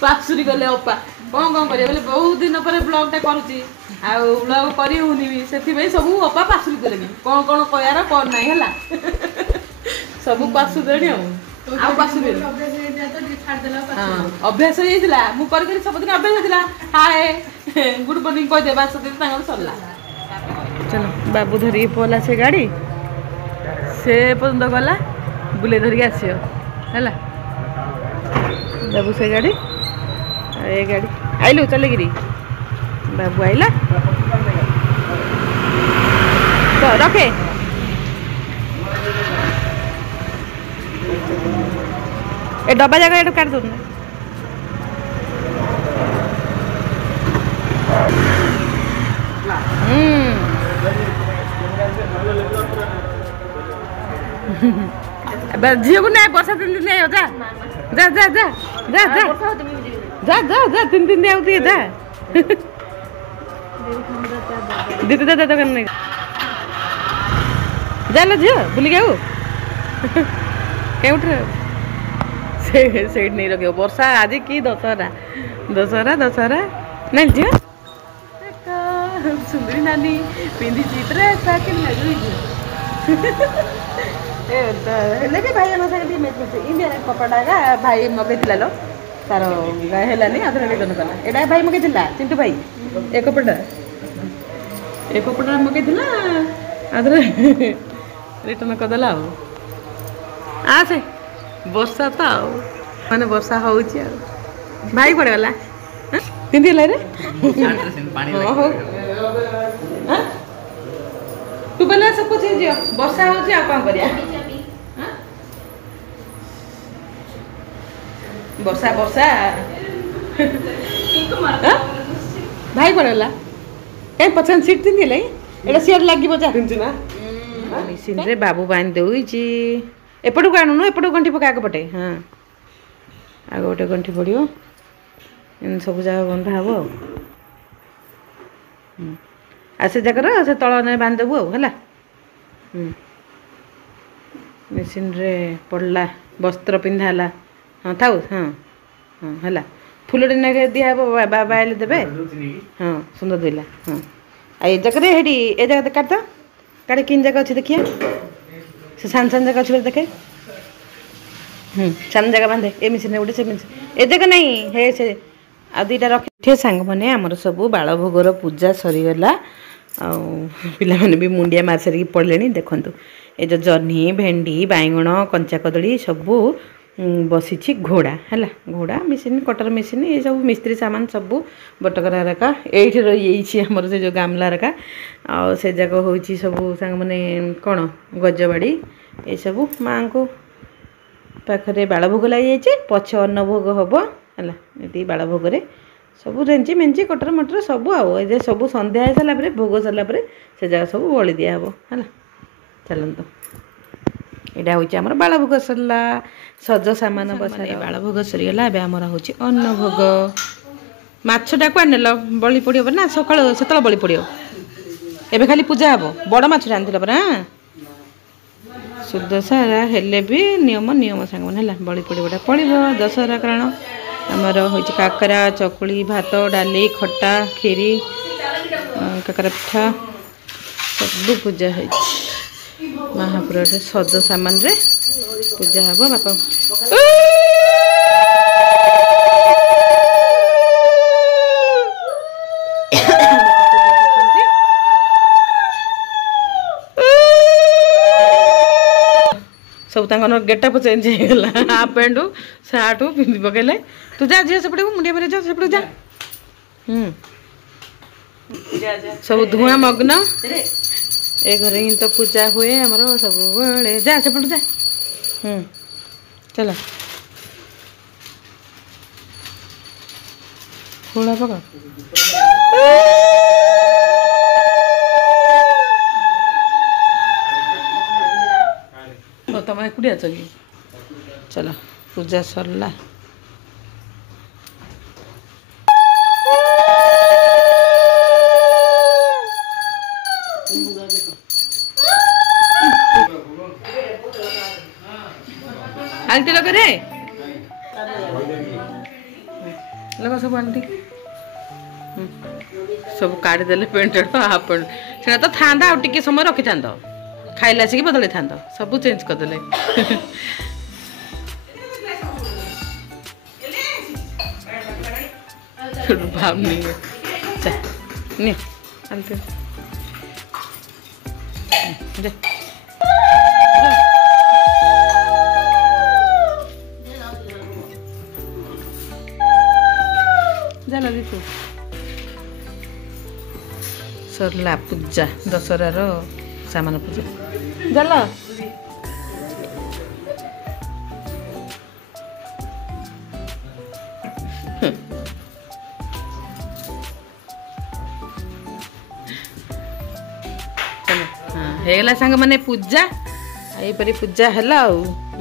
पासुरी गले अपा कौन करें बोले बहुत दिन पर ब्लॉगटा करुच्ची आउ ब्लॉग करी होनी भी से सब अपा पासुरी देले कौन कौन कहर कौन ना है सब पासुरी अभ्यास मुझे सबुदिन अभ्यास होता हाय गुड मॉर्निंग कहदे बास सरला चलो बाबू धरिकी पला से गाड़ी से पर्यंत गला बुले धरिकी आसो है बाबू से गाड़ी ए गाड़ी आइलु चलिकी बाबू आइला तो रखे ए डब्बा जगह ये काट दूँ झील को नहीं वर्षा 3 दिन नहीं जा जा जा जा जा जा जा जा 3 दिन नहीं जा दीदी दादा तो करने जा लो झील बुली गया क्या उठ से नहीं रखे वर्षा आज की दशहरा दशहरा दशहरा नहीं झील सुंदरी नानी पिंधी ड्रेस हेल्ले भी भाई इंडिया कपड़ा भाई मगेला लो तार है आधर रिटर्न कला एटा भाई मगेला चिंटू भाई ए कपड़ा मगेला आधर रिटर्न करदेला आसे वर्षा तो माने वर्षा हो भाई पड़े गला पिंधि रे तू बना सब कुछ वर्षा हो कौन कर वर्षा वर्षा भाई पड़ेगा कहीं पचान सीट पिंधि ये सीट लगे मिशन रे बाबू बांध दे एपट को आणुन एपट गंठी पका आगे पटे हाँ आगे गोटे गंठी पड़ो इन सब जगह बंधा हम आ से जगह से तल बांधदेबू है मेसीन रे पड़ला वस्त्र पिंधाला हाँ थाउ हाँ हाँ है फुलटे ना दिहब बाबा आइले देवे हाँ सुंदर दिला हाँ आ जगह हेटी ए जगह काट तो काटे किन जगह अच्छे देखिए से सान सान जगह अच्छे देखे सान जगह बांधे ए मिशन गोटे से मिशन ए जगह नहीं हे से आ दुईटा रखे सांग मैंने आमर सब बाल भोगर पूजा सरीगला पिला माने भी मुंडिया मार सारिक पड़े देखु ये जो जह्नी भेंडी बैगण कंचा कदली सबू बसी घोड़ा है घोड़ा मिशन कटर मिशन ये सब मिस्त्री सामान सब बटकरा रखा ये रही आमर से जो गामला रखा से जगह हूँ सब सांग मैंने कौन गजबाड़ी ये सब माँ को पाखे बाल भोग लगे पछ अन्न भोग हम है ये बाल भोग सब रेंची मेंची कटर मटर सब आए सब सन्ध्या हो सारापर भोग सारापर से जगह सब बलि दिहब है चलत यहाँ हूँ आम बाल भोग सरला सज सामान बसा बाल भोग सरीगला आमर हूँ अन्न भोग मछटा को आनेल बलि पड़ो ना सका से बलि पड़ो एवं खाली पूजा हम बड़ माछ रांधिल परा दशहरा हेले भी नियम नियम सांग है बलि पड़ोटा पड़ो दशहरा कारण आमर हूँ काकरा चकुली भात डाली खटा खीरी काकरा पिठा सब पूजा हो महापुर सज सामान रे पूजा हम बापा सब गेटअप चेंज होगा हाफ पैंट सार्ट पिंधि पकड़े तू जा झील सेपटे मुंडिया मेरे जा सेपटे जा सब धुआं मग्न ए घर ही तो पूजा हुए आमर सब बड़े जा सेपटे जा चल थोड़ा पका तुम एकुटिया चली चलो पूजा सरला आंटी लगे रे लगा सब आंटी सब काढ़ी देले पेंट हाफ पेंट सेटा तो था आ टिके समय रखी था खाइला आसिक बदल था सब चेंज करदे भाव नहीं आंटी जाला तू सरला पूजा दशहरार सामान पूजा जाला हेगला सांग माने पूजा यहीपरी पूजा है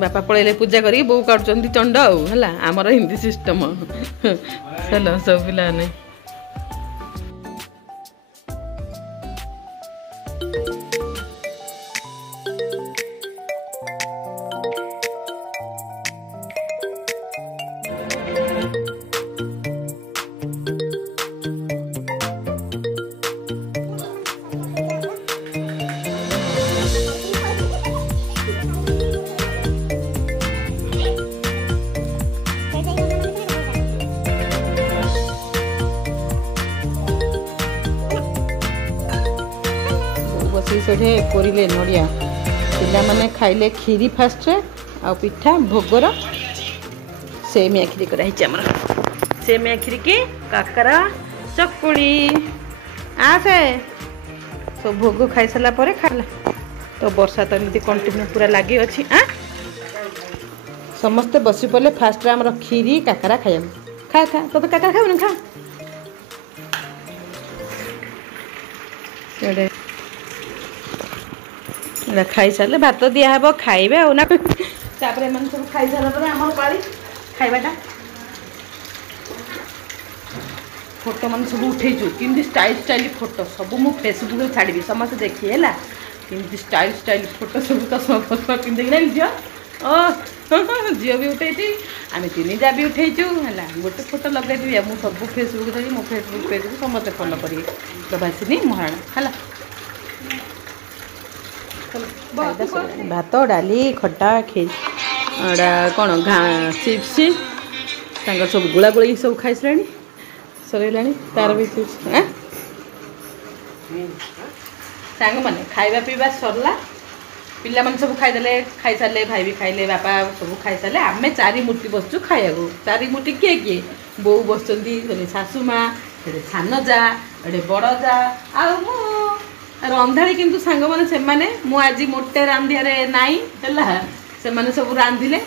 बापा पलैले पूजा करी बो काटुचंदी चंड है आमर हिंदी सिस्टम चलो सब पिला ने से कोरिले नड़िया पिला माने खाइले खीरी फास्ट आ पिठा भोगर सेमिया खीरी कराई सेमिया खीरी की काकरा चकुड़ी आसे सब भोग खाई सारा पर खाला तो वर्षा तो एमती कंटिन्यू पूरा लगी अच्छी समस्ते बसी पड़े फास्ट आम खीरी काकरा खाइम खा खा तो काकरा खाऊ खा खाई सारे भात दिहब खाइबे ना सब खाई सारा आम पाली खाइबाटा फोटो मान सब उठेचु कि स्टाइल स्टाइल फोटो सब मु फेसबुक छाड़ी समस्त देखिए है कि स्टाइल स्टाइल फोटो सब चश्मा फश्मा पिंधिक ना झील झील भी उठे आम तीन जा भी उठेचु है गोटे फोटो लगे मुझे सब फेसबुक देवी मो फेसबुक पेज समस्त फॉलो करी प्रभासिनी महाराणा है भात डाली खटा खीरा कौन चिप्स सब गुला गुड़ी सब खाई सारे सरला तार भी चिप्स सांग मैंने खाଇବା पीवा सरला पिला मन सब खाई सारे भाई भी खाइले बापा सब खाई सारे आम चारि मूर्ति बसचु खाइबा चारि मूर्ति किए किए बो बस शाशु माँ सान जा बड़ जा आ रंधाड़ी किंतु सांग मैंने से मुझे मोटे रांधियारे नाई है सब रांधिले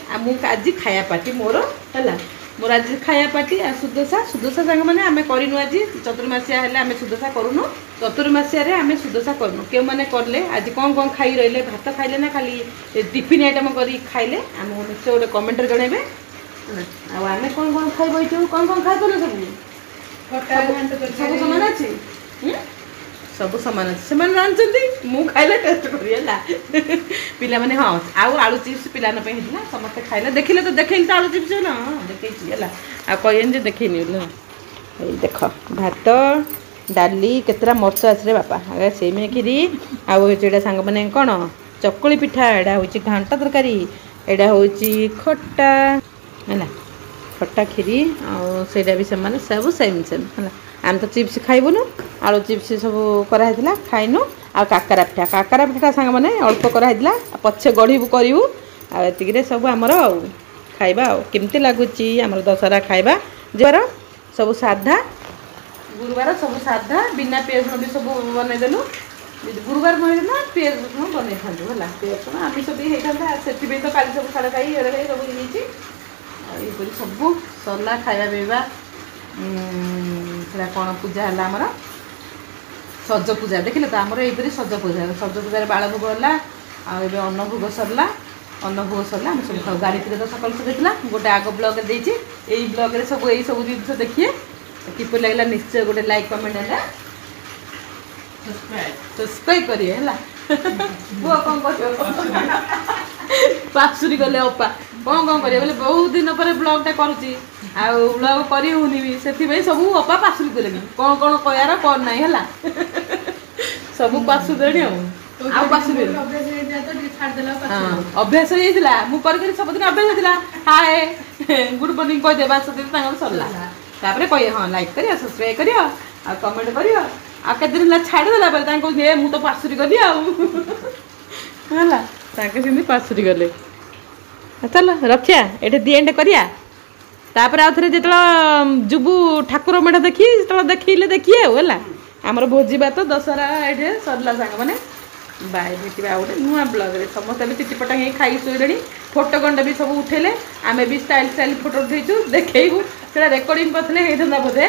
आज खाया पार्टी मोर है मोर आज खाया पार्टी सुदशा सुदशा सांग मैंने आम करनु आज चतुर्मासिया हेल्ले आम सुदशा करूनु चतुर्मासिया आम सुदशा करनु क्यों मैंने करले आज कौन कौन खाई रही भात खाइले ना खाली टिफिन आइटम कर खाइले आम निश्चय गोटे कमेंट जनइबे आम कौन कौन खाई बैठू कौन खाई सब समान अच्छी सब सामान अच्छे से जानते मुझे खाइले टेस्ट करी पिला माने हाँ आलू चिप्स पिला समस्त खाइले देखिले तो देखी तो आलू चिप्स ना देखी है कहन देखनी देख भात डाली केतरा मर्च आसरे बापा आगे सेमिया खीरी आटा सांग मैंने कौन चकुली पिठा एटा हूँ घांटा तरकारी एटा हूँ खट्टा है खट्टा खीरी आटा भी से सब सेम सेम है आम तो चिप्स खाइबुनु आलू चिप्स सब कराइला खाइनु आ काकरा पिठा सांग मैंने अल्प कराइला पछे गढ़ू करूँ आगे सब आमर खाइबा केमती लगुच आम दशहरा खाइबा जर सब साधा गुरुवार सब साधा बिना पियाज भी सब बनईदेलु गुरुवार ना पियाज रसुण बन था पियाज रसुण आमिष भी होता से तो काली सब साढ़े खाई सब ये सब सरला खाଇବା पीवा कौन पूजा है आमर सज पूजा देखिले तो आमर यहीपरी सज पूजा बाल भोग है आगे अन्न भोग सरला अन्न भोग सरला आम सब खाऊ गाड़ी तो सकाल से देखला गोटे आग ब्लग देती यही ब्लग सब यही सब जिन देखिए किपर लगला निश्चय गोटे लाइक कमेंट है सब्सक्राइब करिए है कौन कर पासुरी गले अपा कौन करिए बोले बहुत दिन पर ब्लॉगटा करुच्ची आउ ब्लॉग करी होनी भी से सब अपा पासुरी देले कौन कौन कहर कौन ना है सब पासु दे अभ्यास हो सबुदिन अभ्यास होता हाय गुड मॉर्निंग कहदे बास सरला तापर कहे हाँ लाइक करियो सब्सक्राइब करियो आ कमेंट करियो आ के दिन छाड़देला बेले मु तो पासुरी गली आगे पासुरी गले चल रखिया ये दी एंड करिया तापर आउ थे जो जुबू ठाकुर मेढ़ देखी देखिले देखिए है आमर भोजी भात दशहरा ये सरला सांग मैंने बाय भेटा गोटे नुआ ब्लॉग रे समस्त भी चिटिपटा ही खाई शोले फोटो गंड भी सब उठेले आमे भी स्टाइल स्टाइल फोटो उठेचु देखू से रेकर्डिंग करते बोधे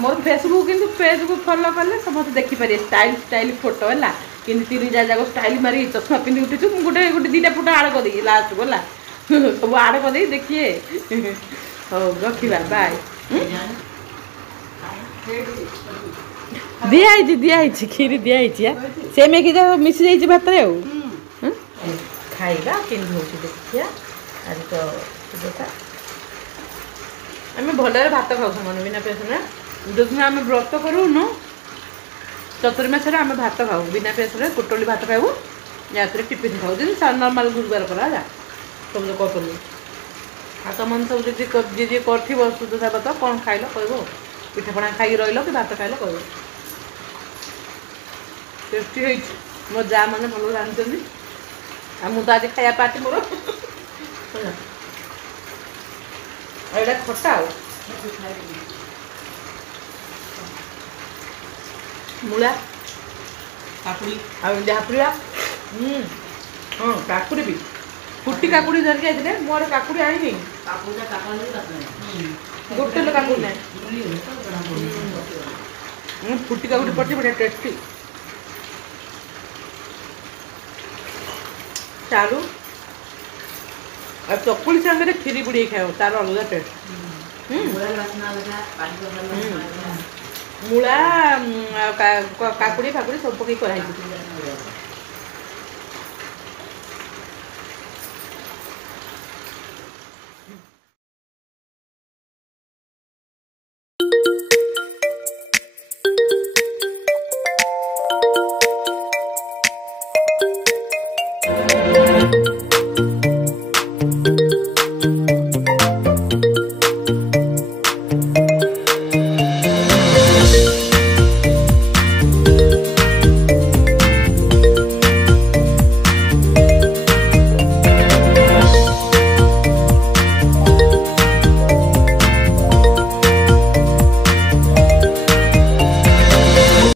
मोर फेसबुक किंतु पेज को फॉलो कले समस्त देखिपारे स्टाइल स्टाइल फोटो है कि तीन जाक स्टाइल मारी चश्मा पिंधि उठीचु गोटे गोटे दीटा फोटो आड़ कर लास्ट को सब आड़ कर देखिए हो रखा बाय दिखाई खीरी दिखाई सेमे कि मिसी जाइए भात खाइबा केमती हो देखिए आज तो आम भलरे भात खाऊ मन बिना पेसना जो दिन आम व्रत करूँ चतुर्मास आम भात खाऊ बिना पेसरे कुटोली भात खाऊ या टिफिन खाऊ दिन नर्माल गुरुवार करा जा सब लोग कहते आ तुम सब जी कर सुधा भात कौन खाइल कह पिठापणा खाई रही कि भात खाइल कह टेस्टी है मो जा मैंने भल जानते आ मु तो आज खाया पार्टी मोर एटा खटा मूला काकुड़ी हापुड़िया हाँ काकुड़ी भी फुटी काकुड़ी धरिक आते मोर काकुड़ी आनी गोटे काकुड़ी ना फुटी काकुड़ी पड़ती बढ़िया टेस्टी चारू और चकुली सांगे खीरी बुड़ी खाओ तार अलग टेस्ट मूला काकुड़ी फाकुड़ी सब पकई कराई